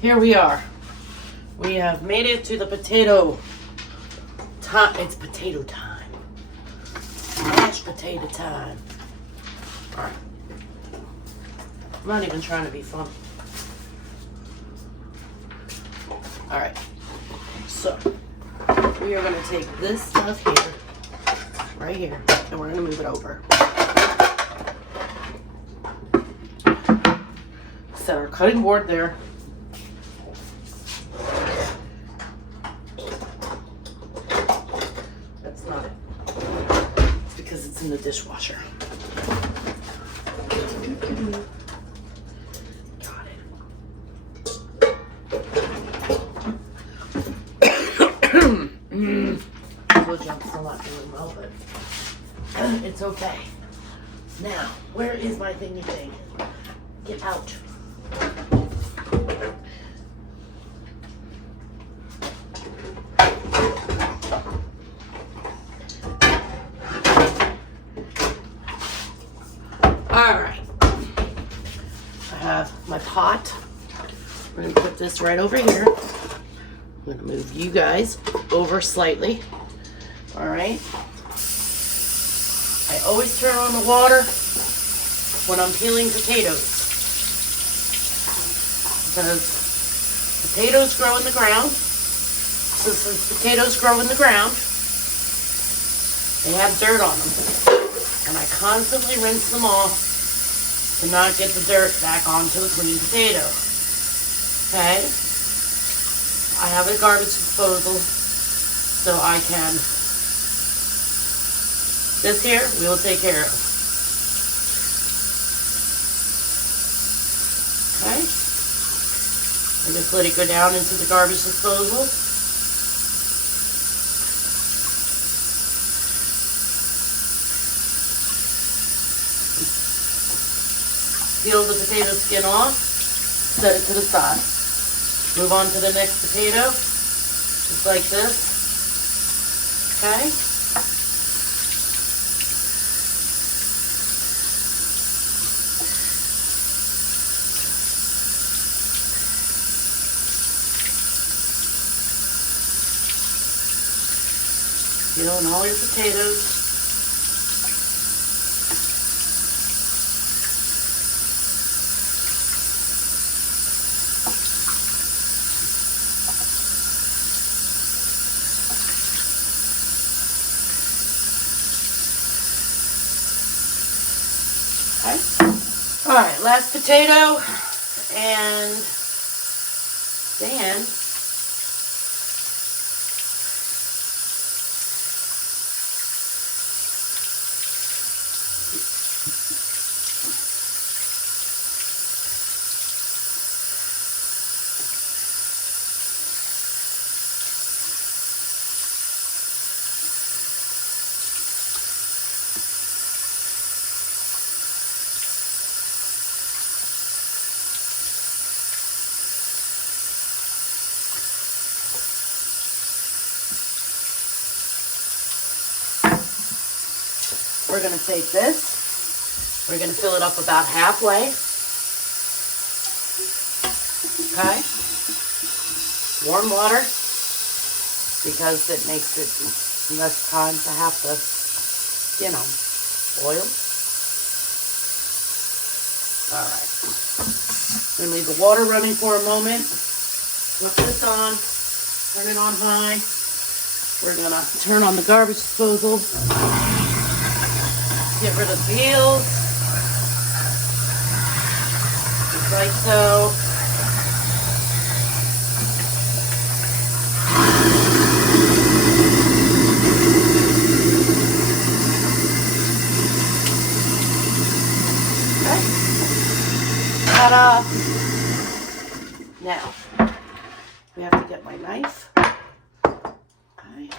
here we are. We have made it to the potato time. It's potato time. Mashed potato time. Alright. I'm not even trying to be funny. Alright. So, we are going to take this stuff here, right here, and we're going to move it over. Set our cutting board there. That's not it. It's because it's in the dishwasher. Got it. Those jumps are not doing well, but it's okay. Now, where is my thingy thing? Get out. Alright. I have my pot. We're going to put this right over here. I'm going to move you guys over slightly. Alright. I always turn on the water when I'm peeling potatoes. Because potatoes grow in the ground. So since potatoes grow in the ground, they have dirt on them. And I constantly rinse them off to not get the dirt back onto the clean potato. Okay? I have a garbage disposal so I can. This here, we will take care of. Okay? I just let it go down into the garbage disposal. Peel the potato skin off, set it to the side. Move on to the next potato, just like this. Okay? Peel on all your potatoes. Okay. All right, last potato, and then we're going to take this, we're going to fill it up about halfway, okay, warm water, because it makes it less time to have to, boil. Alright, I'm going to leave the water running for a moment, flip this on, turn it on high, we're going to turn on the garbage disposal. Get rid of the peels, just like so. Okay. Ta-da! Now, we have to get my knife. Okay.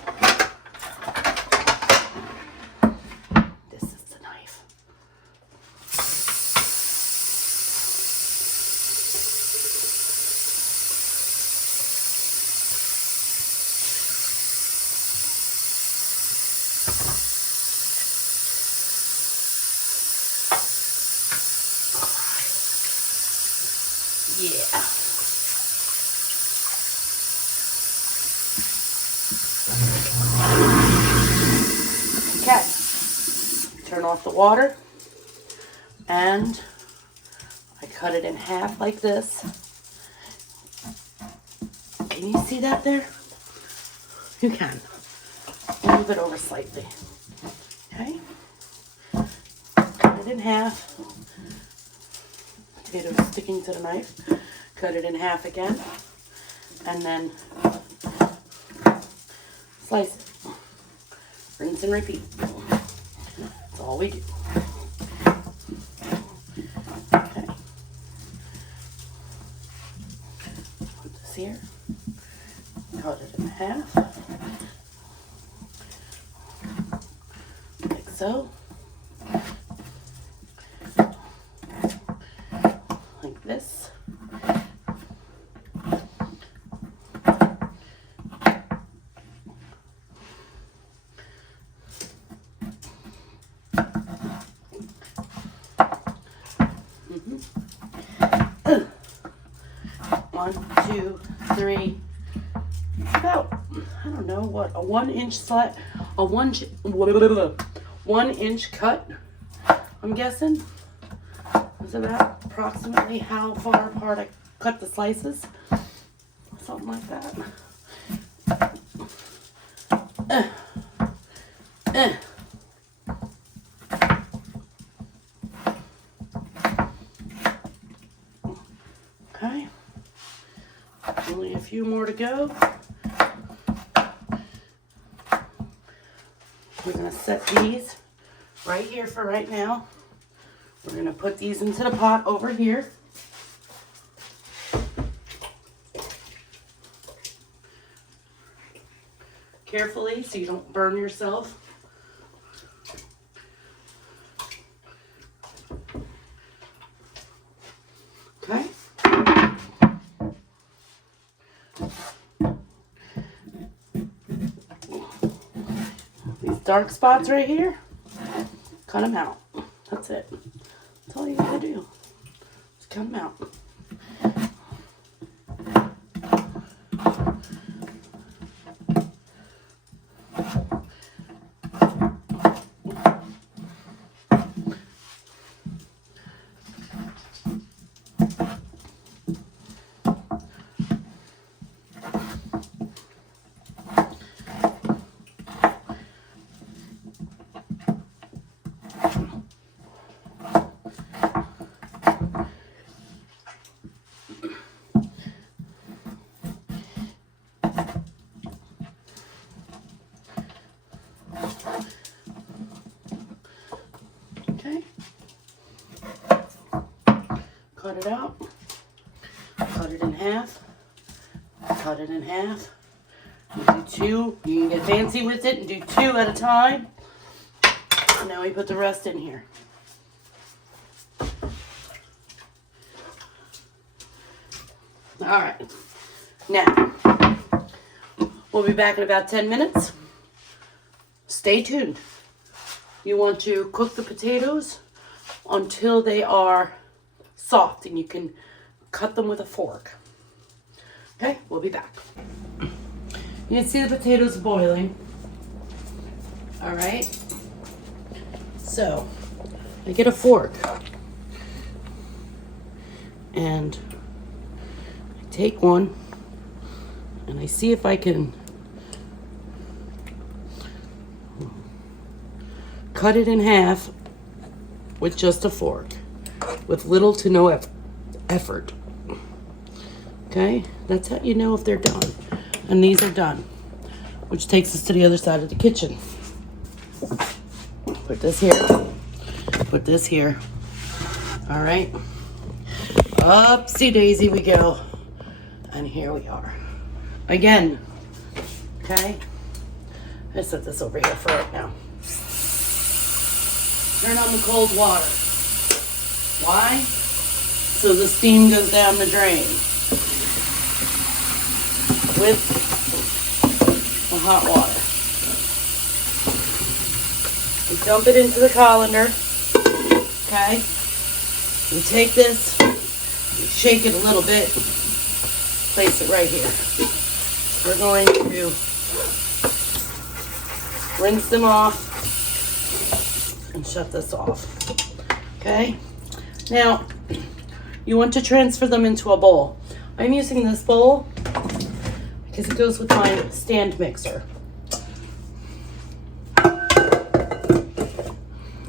Yeah. turn off the water, and I cut it in half like this. Can you see that there? You can. Move it over slightly. Okay. Cut it in half. Potatoes sticking to the knife. Cut it in half again. And then slice it. Rinse and repeat. That's all we do. Okay. Put this here. Cut it in half. Like so. Like this. One, two, three. About, I don't know what, a 1 inch slit, a 1 inch cut, I'm guessing. Is about approximately how far apart I cut the slices. Something like that. Okay. Only a few more to go. We're going to set these right here for right now. We're going to put these into the pot over here. Carefully so you don't burn yourself. Okay. These dark spots right here, cut them out. That's it. That's all you gotta do. Just cut them out. Okay. Cut it out. Cut it in half. Cut it in half. You do two. You can get fancy with it and do two at a time. And now we put the rest in here. All right. Now, we'll be back in about 10 minutes. Stay tuned. You want to cook the potatoes until they are soft and you can cut them with a fork. Okay, we'll be back. You can see the potatoes boiling. All right. So, I get a fork and I take one and I see if I can cut it in half with just a fork, with little to no effort. Okay, that's how you know if they're done. And these are done, which takes us to the other side of the kitchen. Put this here, put this here. All right, upsy daisy we go. And here we are. Again, okay, I set this over here for right now. Turn on the cold water. Why? So the steam goes down the drain. With the hot water. We dump it into the colander. Okay? We take this, we shake it a little bit, place it right here. We're going to rinse them off and shut this off. Okay? Now, you want to transfer them into a bowl. I'm using this bowl because it goes with my stand mixer.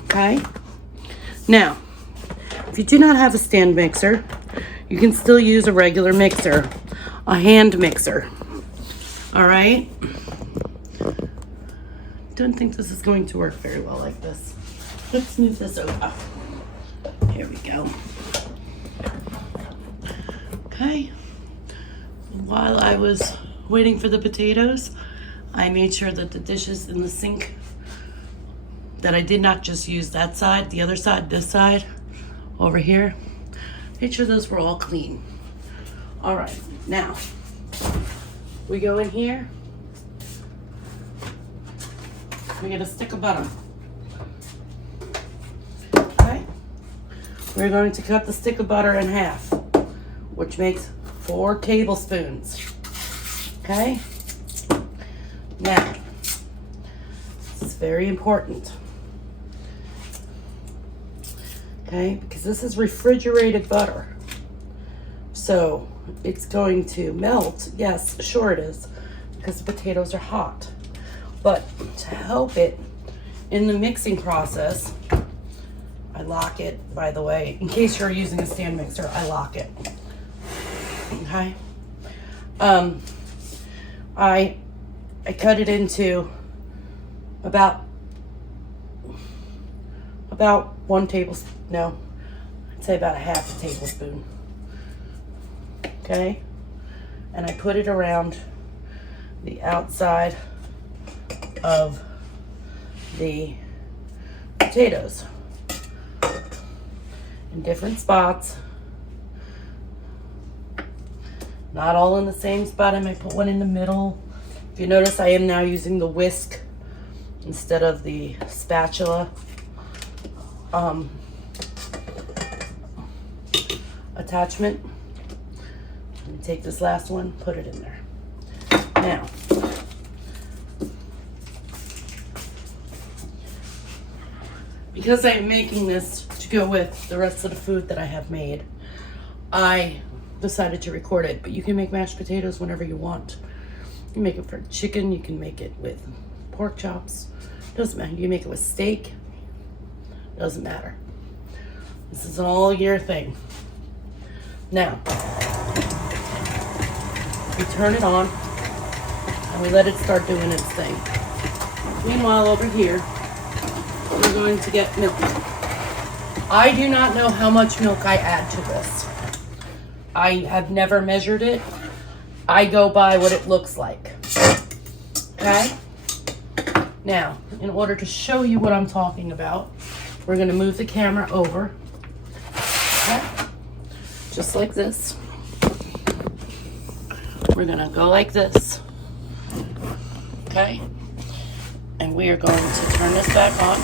Okay? Now, if you do not have a stand mixer, you can still use a regular mixer, a hand mixer. All right? Don't think this is going to work very well like this. Let's move this over. Here we go. Okay. While I was waiting for the potatoes, I made sure that the dishes in the sink, that I did not just use that side, the other side, this side, over here. Made sure those were all clean. All right, now, we go in here. We get a stick of butter. Okay. We're going to cut the stick of butter in half, which makes 4 tablespoons. Okay. Now, this is very important. Okay, because this is refrigerated butter. So it's going to melt. Yes, sure it is, because the potatoes are hot. But to help it in the mixing process, I lock it, by the way. In case you're using a stand mixer, I lock it. Okay? I cut it into about 1 tablespoon. No, I'd say about a half a tablespoon. Okay? And I put it around the outside of the potatoes in different spots. Not all in the same spot. I might put one in the middle. If you notice, I am now using the whisk instead of the spatula attachment. Let me take this last one, put it in there. Now, because I'm making this to go with the rest of the food that I have made, I decided to record it. But you can make mashed potatoes whenever you want. You can make it for chicken, you can make it with pork chops. Doesn't matter. You can make it with steak. Doesn't matter. This is an all year thing. Now, we turn it on and we let it start doing its thing. Meanwhile, over here, we're going to get milk. I do not know how much milk I add to this. I have never measured it. I go by what it looks like. Okay? Now, in order to show you what I'm talking about, we're going to move the camera over. Okay? Just like this. We're going to go like this. Okay? And we are going to turn this back on.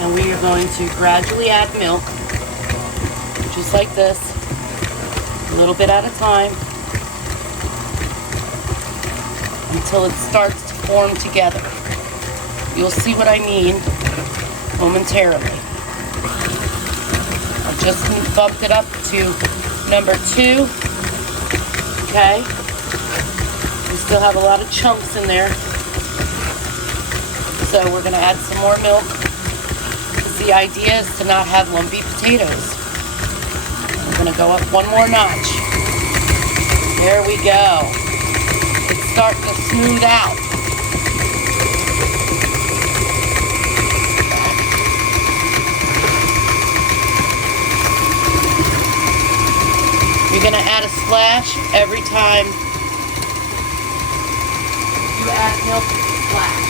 And we are going to gradually add milk. Just like this. A little bit at a time. Until it starts to form together. You'll see what I mean momentarily. I've just bumped it up to number 2. Okay? We still have a lot of chunks in there. So we're going to add some more milk. Because the idea is to not have lumpy potatoes. We're going to go up one more notch. There we go. It's starting to smooth out. You're going to add a splash every time you add milk. Splash.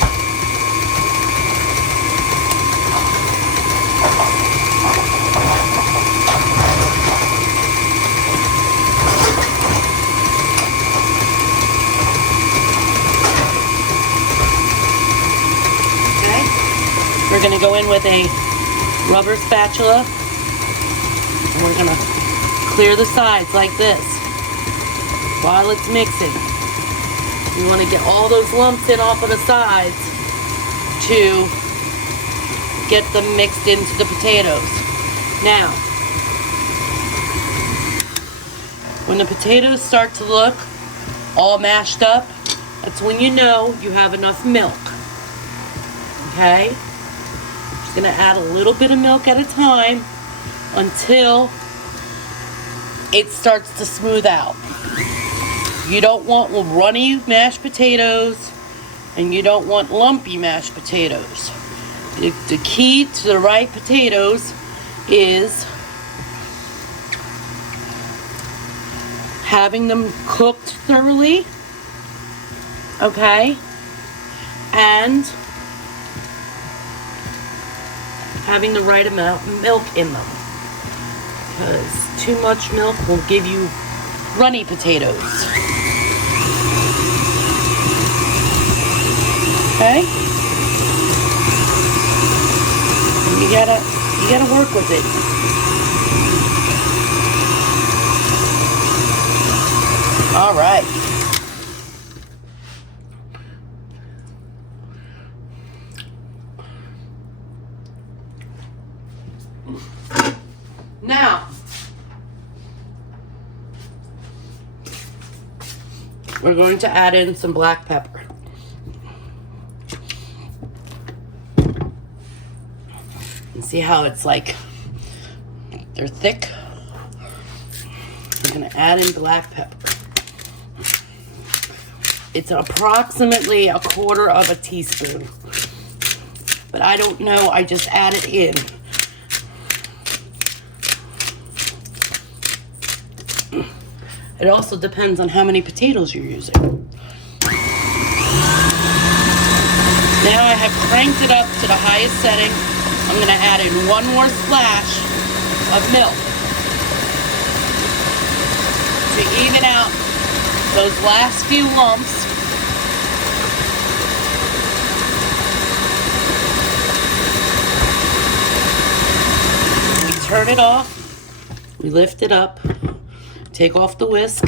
Okay. We're going to go in with a rubber spatula and we're going to clear the sides like this while it's mixing. You want to get all those lumps in off of the sides to get them mixed into the potatoes. Now, when the potatoes start to look all mashed up, that's when you know you have enough milk. Okay? Just gonna add a little bit of milk at a time until it starts to smooth out. You don't want runny mashed potatoes, and you don't want lumpy mashed potatoes. The key to the right potatoes is having them cooked thoroughly, okay, and having the right amount of milk in them, because too much milk will give you runny potatoes. Okay? And you gotta work with it. All right. Now, we're going to add in some black pepper. And see how it's like, they're thick? We're going to add in black pepper. It's approximately 1/4 teaspoon. But I don't know, I just add it in. It also depends on how many potatoes you're using. Now I have cranked it up to the highest setting. I'm going to add in one more splash of milk to even out those last few lumps. We turn it off. We lift it up. Take off the whisk,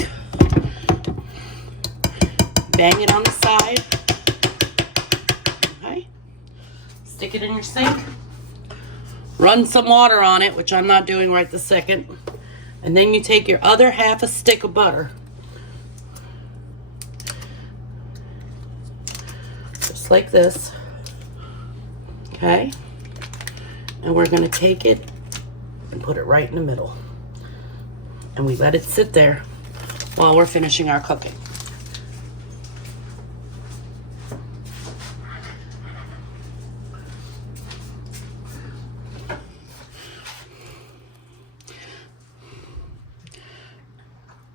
bang it on the side, okay, stick it in your sink, run some water on it, which I'm not doing right this second, and then you take your other half a stick of butter, just like this, okay, and we're going to take it and put it right in the middle. And we let it sit there while we're finishing our cooking.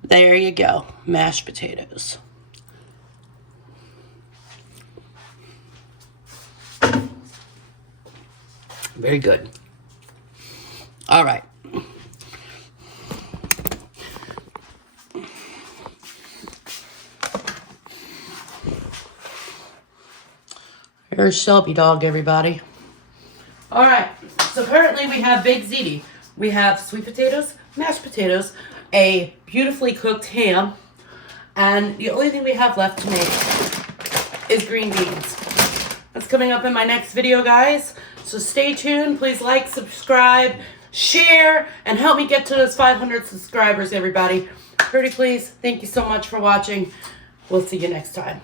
There you go, mashed potatoes. Very good. All right. Here's Shelby Dog, everybody. All right, so currently we have baked ziti. We have sweet potatoes, mashed potatoes, a beautifully cooked ham, and the only thing we have left to make is green beans. That's coming up in my next video, guys. So stay tuned. Please like, subscribe, share, and help me get to those 500 subscribers, everybody. Pretty please. Thank you so much for watching. We'll see you next time.